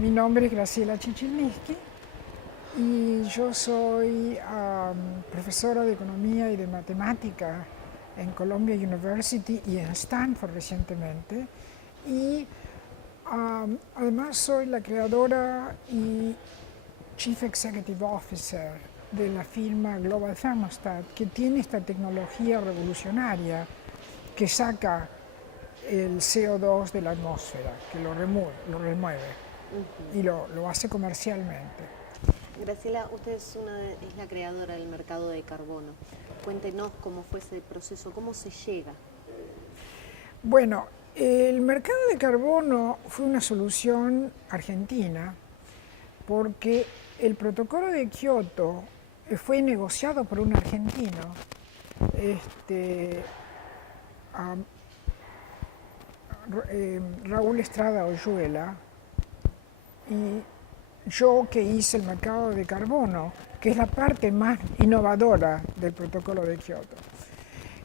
Mi nombre es Graciela Chichilnisky y yo soy profesora de Economía y de Matemática en Columbia University y en Stanford recientemente. Y además soy la creadora y Chief Executive Officer de la firma Global Thermostat, que tiene esta tecnología revolucionaria que saca el CO2 de la atmósfera, que lo remueve y lo hace comercialmente. Graciela, usted es la creadora del mercado de carbono. Cuéntenos cómo fue ese proceso, cómo se llega. Bueno, el mercado de carbono fue una solución argentina porque el protocolo de Kioto fue negociado por un argentino, este, Raúl Estrada Oyuela, y yo que hice el mercado de carbono, que es la parte más innovadora del protocolo de Kioto.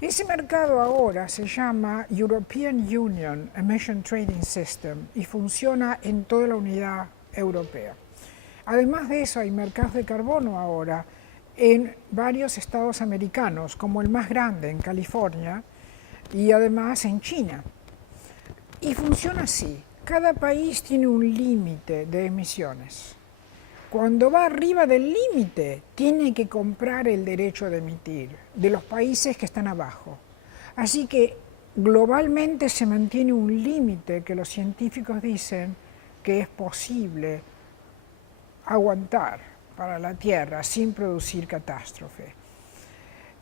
Ese mercado ahora se llama European Union Emission Trading System y funciona en toda la unidad europea. Además de eso, hay mercados de carbono ahora en varios estados americanos, como el más grande en California y además en China. Y funciona así. Cada país tiene un límite de emisiones. Cuando va arriba del límite, tiene que comprar el derecho de emitir de los países que están abajo. Así que globalmente se mantiene un límite que los científicos dicen que es posible aguantar para la Tierra sin producir catástrofe.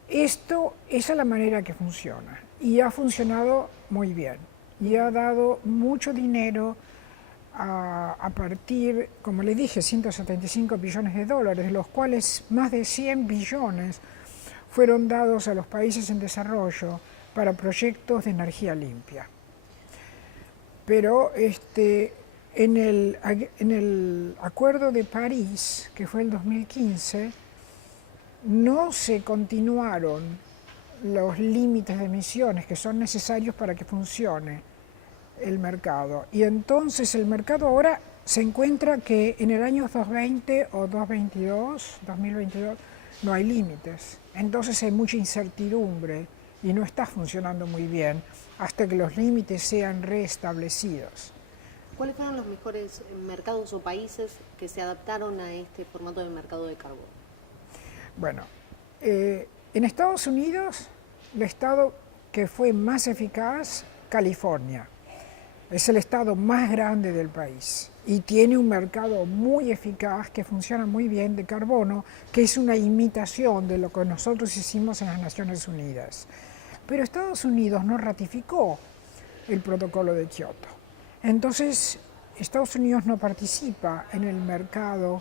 Esa es la manera que funciona y ha funcionado muy bien y ha dado mucho dinero a partir, como le dije, 175 billones de dólares, de los cuales más de 100 billones fueron dados a los países en desarrollo para proyectos de energía limpia. Pero en el Acuerdo de París, que fue el 2015, no se continuaron los límites de emisiones que son necesarios para que funcione el mercado. Y entonces el mercado ahora se encuentra que en el año 2020 o 2022, no hay límites. Entonces hay mucha incertidumbre y no está funcionando muy bien hasta que los límites sean reestablecidos. ¿Cuáles fueron los mejores mercados o países que se adaptaron a este formato de mercado de carbono? Bueno, en Estados Unidos, el estado que fue más eficaz, California. Es el estado más grande del país y tiene un mercado muy eficaz que funciona muy bien de carbono, que es una imitación de lo que nosotros hicimos en las Naciones Unidas. Pero Estados Unidos no ratificó el protocolo de Kioto. Entonces, Estados Unidos no participa en el mercado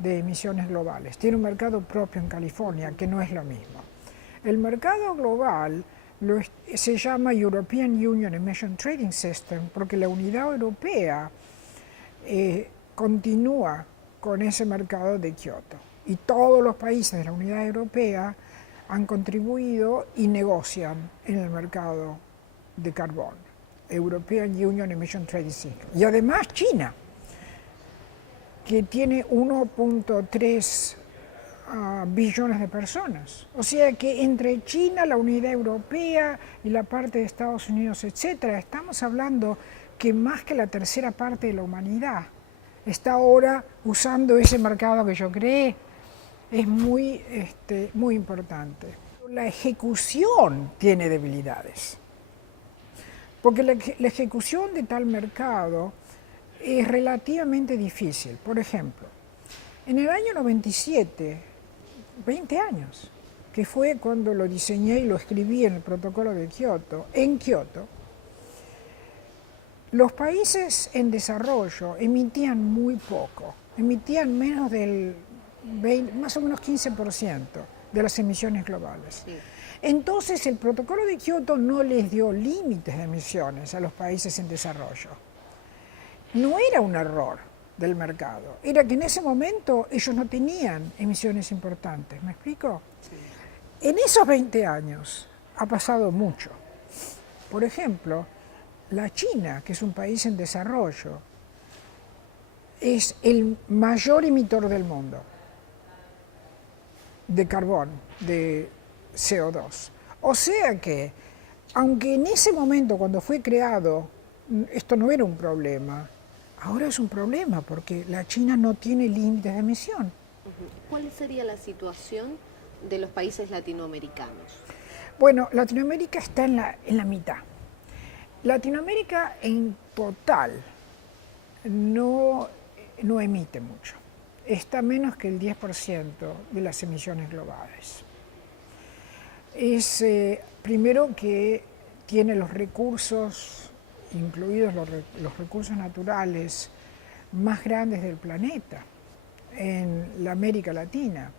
de emisiones globales. Tiene un mercado propio en California, que no es lo mismo. El mercado global se llama European Union Emission Trading System porque la unidad europea continúa con ese mercado de Kioto. Y todos los países de la unidad europea han contribuido y negocian en el mercado de carbón. European Union Emission Trading System. Y además China, que tiene 1.3 billones de personas. O sea que entre China, la Unidad Europea y la parte de Estados Unidos, etcétera, estamos hablando que más que la tercera parte de la humanidad está ahora usando ese mercado que yo creé. Es muy importante. La ejecución tiene debilidades, porque la ejecución de tal mercado es relativamente difícil. Por ejemplo, en el año 97, 20 años, que fue cuando lo diseñé y lo escribí en el protocolo de Kioto, en Kioto, los países en desarrollo emitían muy poco, emitían menos del más o menos 15% de las emisiones globales. Sí. Entonces el protocolo de Kioto no les dio límites de emisiones a los países en desarrollo. No era un error del mercado, era que en ese momento ellos no tenían emisiones importantes, ¿me explico? Sí. En esos 20 años ha pasado mucho. Por ejemplo, la China, que es un país en desarrollo, es el mayor emitor del mundo de carbón, de CO2. O sea que, aunque en ese momento cuando fue creado esto no era un problema, ahora es un problema porque la China no tiene límites de emisión. ¿Cuál sería la situación de los países latinoamericanos? Bueno, Latinoamérica está en la mitad. Latinoamérica en total no emite mucho. Está menos que el 10% de las emisiones globales. Es primero que tiene los recursos, incluidos los recursos naturales más grandes del planeta, en la América Latina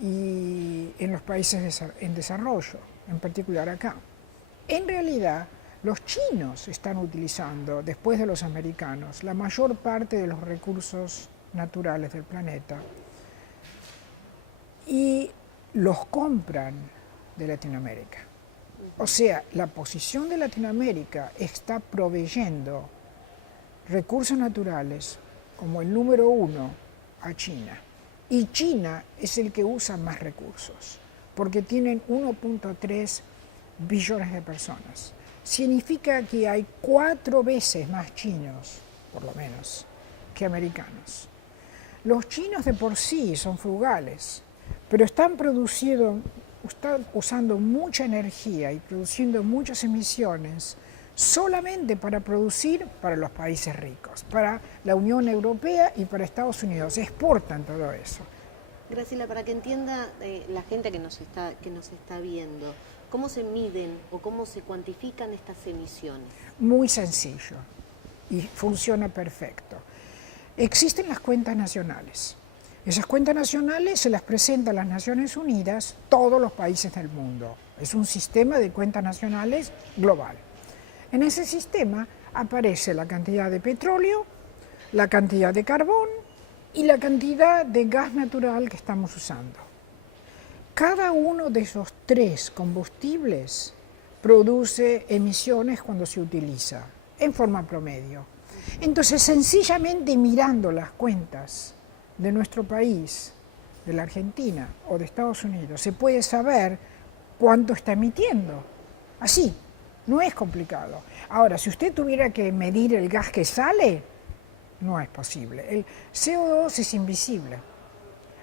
y en los países en desarrollo, en particular acá. En realidad, los chinos están utilizando, después de los americanos, la mayor parte de los recursos naturales del planeta y los compran de Latinoamérica. O sea, la posición de Latinoamérica está proveyendo recursos naturales como el número 1 a China. Y China es el que usa más recursos, porque tienen 1.3 billones de personas. Significa que hay 4 veces más chinos, por lo menos, que americanos. Los chinos de por sí son frugales, pero están usando mucha energía y produciendo muchas emisiones solamente para producir para los países ricos, para la Unión Europea y para Estados Unidos. Exportan todo eso. Graciela, para que entienda la gente que nos está viendo, ¿cómo se miden o cómo se cuantifican estas emisiones? Muy sencillo y funciona perfecto. Existen las cuentas nacionales. Esas cuentas nacionales se las presentan las Naciones Unidas todos los países del mundo. Es un sistema de cuentas nacionales global. En ese sistema aparece la cantidad de petróleo, la cantidad de carbón y la cantidad de gas natural que estamos usando. Cada uno de esos 3 combustibles produce emisiones cuando se utiliza, en forma promedio. Entonces, sencillamente mirando las cuentas de nuestro país, de la Argentina o de Estados Unidos, se puede saber cuánto está emitiendo. Así, no es complicado. Ahora, si usted tuviera que medir el gas que sale, no es posible. El CO2 es invisible,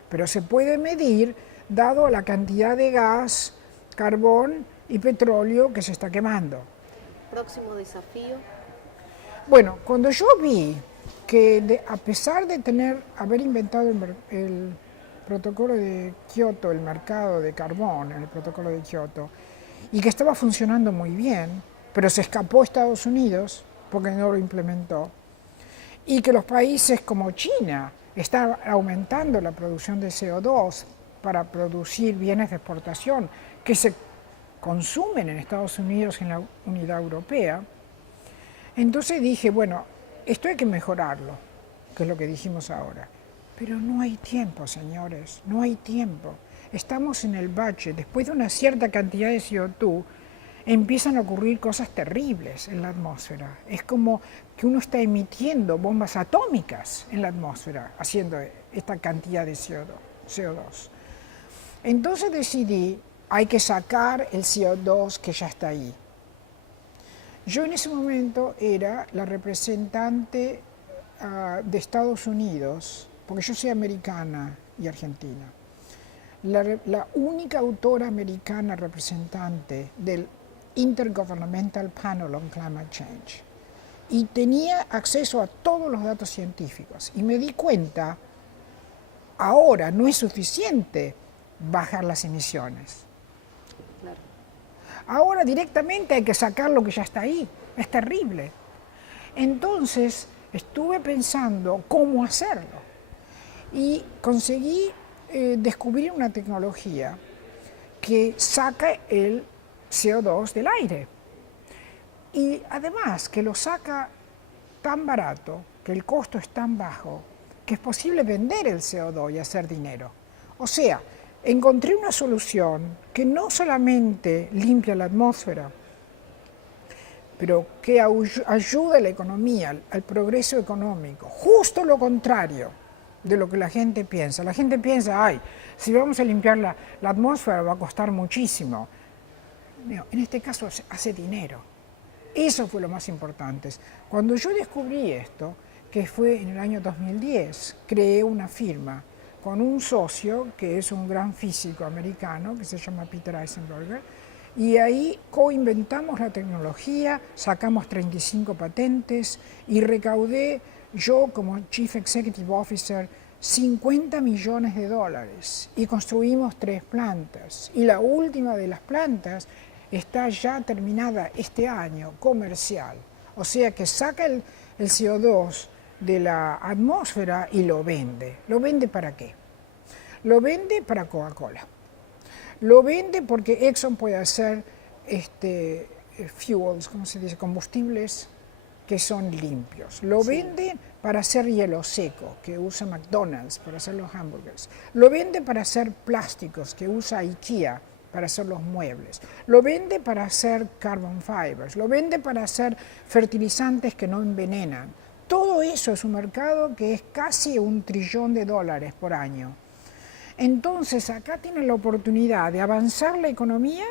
pero se puede medir dado la cantidad de gas, carbón y petróleo que se está quemando. ¿Próximo desafío? Bueno, cuando yo vi que a pesar de haber inventado el protocolo de Kioto, el mercado de carbón en el protocolo de Kioto, y que estaba funcionando muy bien, pero se escapó a Estados Unidos porque no lo implementó, y que los países como China están aumentando la producción de CO2 para producir bienes de exportación que se consumen en Estados Unidos y en la Unidad Europea, entonces dije, bueno, esto hay que mejorarlo, que es lo que dijimos ahora. Pero no hay tiempo, señores, no hay tiempo. Estamos en el bache. Después de una cierta cantidad de CO2, empiezan a ocurrir cosas terribles en la atmósfera. Es como que uno está emitiendo bombas atómicas en la atmósfera, haciendo esta cantidad de CO2. Entonces decidí, hay que sacar el CO2 que ya está ahí. Yo en ese momento era la representante de Estados Unidos, porque yo soy americana y argentina, la única autora americana representante del Intergovernmental Panel on Climate Change. Y tenía acceso a todos los datos científicos. Y me di cuenta, ahora no es suficiente bajar las emisiones. Claro. Ahora directamente hay que sacar lo que ya está ahí. Es terrible. Entonces estuve pensando cómo hacerlo. Y conseguí descubrir una tecnología que saca el CO2 del aire. Y además que lo saca tan barato, que el costo es tan bajo, que es posible vender el CO2 y hacer dinero. O sea, encontré una solución que no solamente limpia la atmósfera, pero que ayuda a la economía, al progreso económico. Justo lo contrario de lo que la gente piensa. La gente piensa, ay, si vamos a limpiar la atmósfera va a costar muchísimo. No, en este caso hace dinero. Eso fue lo más importante. Cuando yo descubrí esto, que fue en el año 2010, creé una firma con un socio que es un gran físico americano que se llama Peter Eisenberger, y ahí coinventamos la tecnología, sacamos 35 patentes y recaudé yo como Chief Executive Officer $50 millones y construimos 3 plantas. Y la última de las plantas está ya terminada este año, comercial. O sea que saca el CO2 de la atmósfera y lo vende. ¿Lo vende para qué? Lo vende para Coca-Cola. Lo vende porque Exxon puede hacer fuels, ¿cómo se dice? Combustibles que son limpios. Lo vende para hacer hielo seco, que usa McDonald's para hacer los hamburgers. Lo vende para hacer plásticos, que usa IKEA para hacer los muebles. Lo vende para hacer carbon fibers. Lo vende para hacer fertilizantes que no envenenan. Todo eso es un mercado que es casi $1 trillón por año. Entonces acá tienen la oportunidad de avanzar la economía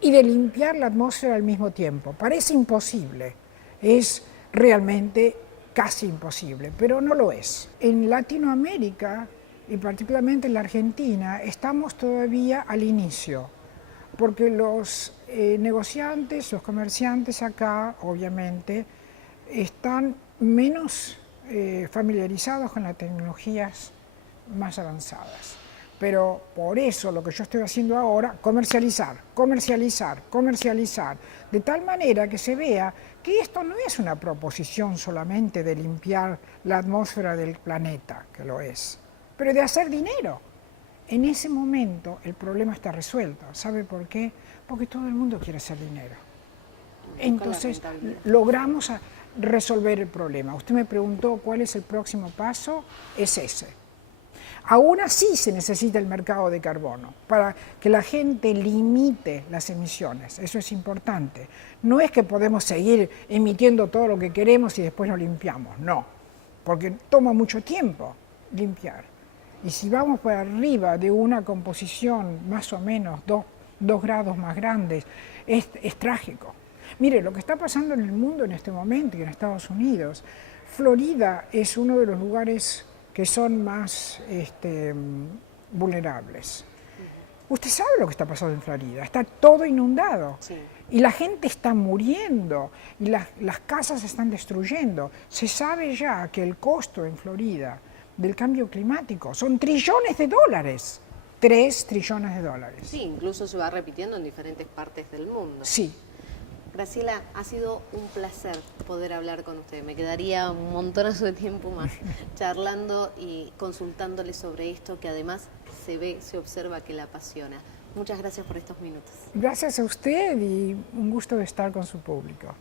y de limpiar la atmósfera al mismo tiempo. Parece imposible, es realmente casi imposible, pero no lo es. En Latinoamérica, y particularmente en la Argentina, estamos todavía al inicio, porque los negociantes, los comerciantes acá, obviamente, están menos familiarizados con las tecnologías más avanzadas. Pero por eso lo que yo estoy haciendo ahora, comercializar, de tal manera que se vea que esto no es una proposición solamente de limpiar la atmósfera del planeta, que lo es, pero de hacer dinero. En ese momento el problema está resuelto. ¿Sabe por qué? Porque todo el mundo quiere hacer dinero. Entonces logramos resolver el problema. Usted me preguntó cuál es el próximo paso, es ese. Aún así se necesita el mercado de carbono para que la gente limite las emisiones, eso es importante. No es que podemos seguir emitiendo todo lo que queremos y después lo limpiamos, no, porque toma mucho tiempo limpiar. Y si vamos para arriba de una composición más o menos 2 grados más grandes, es trágico. Mire, lo que está pasando en el mundo en este momento y en Estados Unidos, Florida es uno de los lugares que son más vulnerables. Usted sabe lo que está pasando en Florida, está todo inundado. Sí. Y la gente está muriendo y las casas se están destruyendo. Se sabe ya que el costo en Florida del cambio climático son $trillones. $3 trillones. Sí, incluso se va repitiendo en diferentes partes del mundo. Sí. Graciela, ha sido un placer poder hablar con usted. Me quedaría un montonazo de tiempo más charlando y consultándole sobre esto que además se observa que la apasiona. Muchas gracias por estos minutos. Gracias a usted y un gusto de estar con su público.